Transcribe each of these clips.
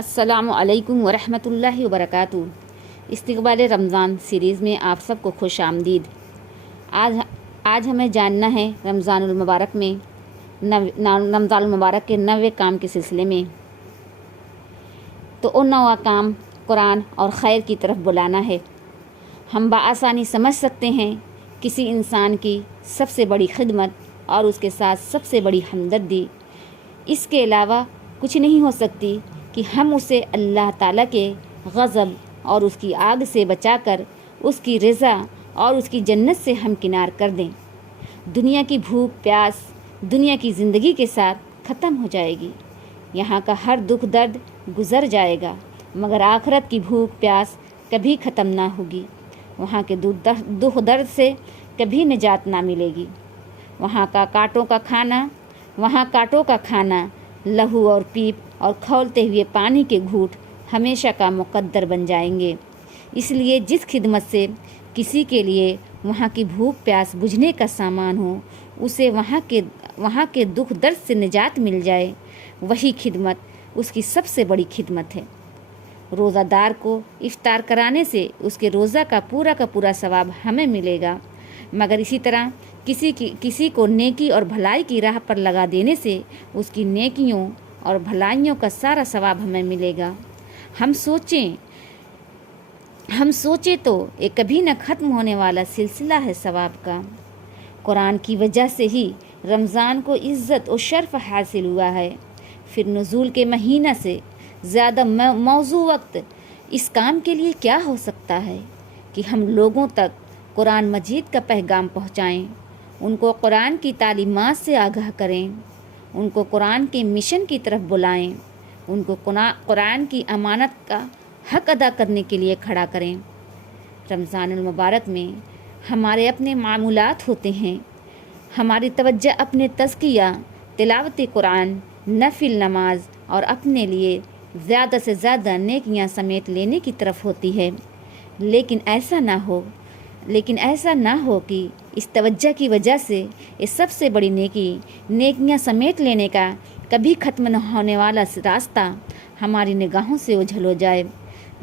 السلام علیکم ورحمۃ اللہ وبرکاتہ۔ استقبال رمضان سیریز میں آپ سب کو خوش آمدید۔ آج ہمیں جاننا ہے رمضان المبارک کے 90 کام کے سلسلے میں۔ تو ان 90 کام قرآن اور خیر کی طرف بلانا ہے۔ ہم بآسانی سمجھ سکتے ہیں کسی انسان کی سب سے بڑی خدمت اور اس کے ساتھ سب سے بڑی ہمدردی اس کے علاوہ کچھ نہیں ہو سکتی کہ ہم اسے اللہ تعالیٰ کے غضب اور اس کی آگ سے بچا کر اس کی رضا اور اس کی جنت سے ہمکنار کر دیں۔ دنیا کی بھوک پیاس دنیا کی زندگی کے ساتھ ختم ہو جائے گی، یہاں کا ہر دکھ درد گزر جائے گا، مگر آخرت کی بھوک پیاس کبھی ختم نہ ہوگی۔ وہاں کے دکھ درد سے کبھی نجات نہ ملے گی۔ وہاں کانٹوں کا کھانا لہو اور پیپ اور کھولتے ہوئے پانی کے گھونٹ ہمیشہ کا مقدر بن جائیں گے۔ اس لیے جس خدمت سے کسی کے لیے وہاں کی بھوک پیاس بجھنے کا سامان ہو، اسے وہاں کے دکھ درد سے نجات مل جائے، وہی خدمت اس کی سب سے بڑی خدمت ہے۔ روزہ دار کو افطار کرانے سے اس کے روزہ کا پورا ثواب ہمیں ملے گا، مگر اسی طرح کسی کو نیکی اور بھلائی کی راہ پر لگا دینے سے اس کی نیکیوں اور بھلائیوں کا سارا ثواب ہمیں ملے گا۔ ہم سوچیں تو ایک کبھی نہ ختم ہونے والا سلسلہ ہے ثواب کا۔ قرآن کی وجہ سے ہی رمضان کو عزت و شرف حاصل ہوا ہے۔ پھر نزول کے مہینہ سے زیادہ موزوں وقت اس کام کے لیے کیا ہو سکتا ہے کہ ہم لوگوں تک قرآن مجید کا پیغام پہنچائیں، ان کو قرآن کی تعلیمات سے آگاہ کریں، ان کو قرآن کے مشن کی طرف بلائیں، ان کو قرآن کی امانت کا حق ادا کرنے کے لیے کھڑا کریں۔ رمضان المبارک میں ہمارے اپنے معمولات ہوتے ہیں، ہماری توجہ اپنے تزکیہ، تلاوت قرآن، نفل نماز اور اپنے لیے زیادہ سے زیادہ نیکیاں سمیت لینے کی طرف ہوتی ہے، لیکن ایسا نہ ہو کہ اس توجہ کی وجہ سے یہ سب سے بڑی نیکیاں سمیٹ لینے کا کبھی ختم نہ ہونے والا راستہ ہماری نگاہوں سے اوجھل ہو جائے۔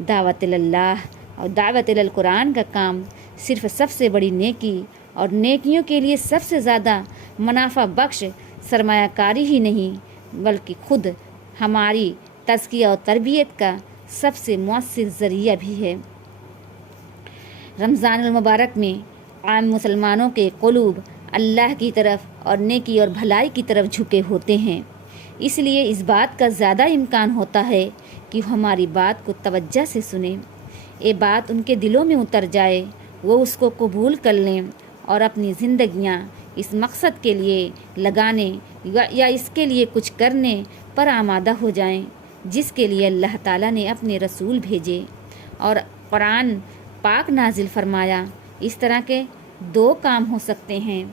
دعوت اللہ اور دعوت القرآن کا کام صرف سب سے بڑی نیکی اور نیکیوں کے لیے سب سے زیادہ منافع بخش سرمایہ کاری ہی نہیں، بلکہ خود ہماری تزکیہ اور تربیت کا سب سے مؤثر ذریعہ بھی ہے۔ رمضان المبارک میں عام مسلمانوں کے قلوب اللہ کی طرف اور نیکی اور بھلائی کی طرف جھکے ہوتے ہیں، اس لیے اس بات کا زیادہ امکان ہوتا ہے کہ ہماری بات کو توجہ سے سنیں، یہ بات ان کے دلوں میں اتر جائے، وہ اس کو قبول کر لیں اور اپنی زندگیاں اس مقصد کے لیے لگانے یا اس کے لیے کچھ کرنے پر آمادہ ہو جائیں جس کے لیے اللہ تعالیٰ نے اپنے رسول بھیجے اور قرآن پاک نازل فرمایا۔ اس طرح کے 2 کام ہو سکتے ہیں،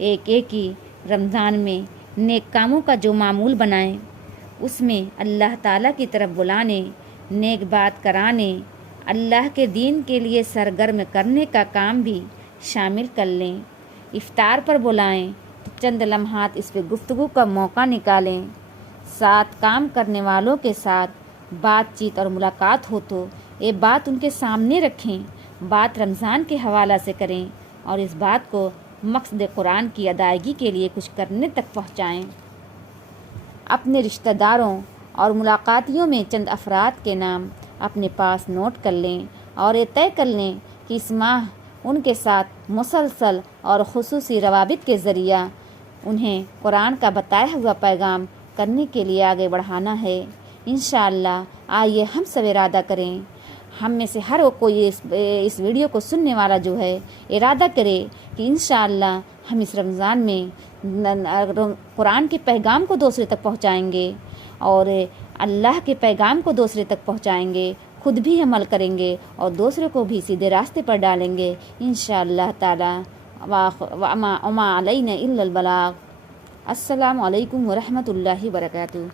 ایک ہی رمضان میں نیک کاموں کا جو معمول بنائیں، اس میں اللہ تعالیٰ کی طرف بلانے، نیک بات کرانے، اللہ کے دین کے لیے سرگرم کرنے کا کام بھی شامل کر لیں۔ افطار پر بلائیں تو چند لمحات اس پہ گفتگو کا موقع نکالیں، ساتھ کام کرنے والوں کے ساتھ بات چیت اور ملاقات ہو تو یہ بات ان کے سامنے رکھیں، بات رمضان کے حوالہ سے کریں اور اس بات کو مقصد قرآن کی ادائیگی کے لیے کچھ کرنے تک پہنچائیں۔ اپنے رشتہ داروں اور ملاقاتیوں میں چند افراد کے نام اپنے پاس نوٹ کر لیں اور یہ طے کر لیں کہ اس ماہ ان کے ساتھ مسلسل اور خصوصی روابط کے ذریعہ انہیں قرآن کا بتایا ہوا پیغام کرنے کے لیے آگے بڑھانا ہے۔ انشاءاللہ آئیے ہم سب ارادہ کریں، ہم میں سے ہر کوئی اس ویڈیو کو سننے والا جو ہے ارادہ کرے کہ انشاءاللہ ہم اس رمضان میں قرآن کے پیغام کو دوسرے تک پہنچائیں گے اور اللہ کے پیغام کو دوسرے تک پہنچائیں گے، خود بھی عمل کریں گے اور دوسرے کو بھی سیدھے راستے پر ڈالیں گے انشاءاللہ تعالی۔ وما علینا الا البلاغ۔ السلام علیکم ورحمۃ اللہ وبرکاتہ۔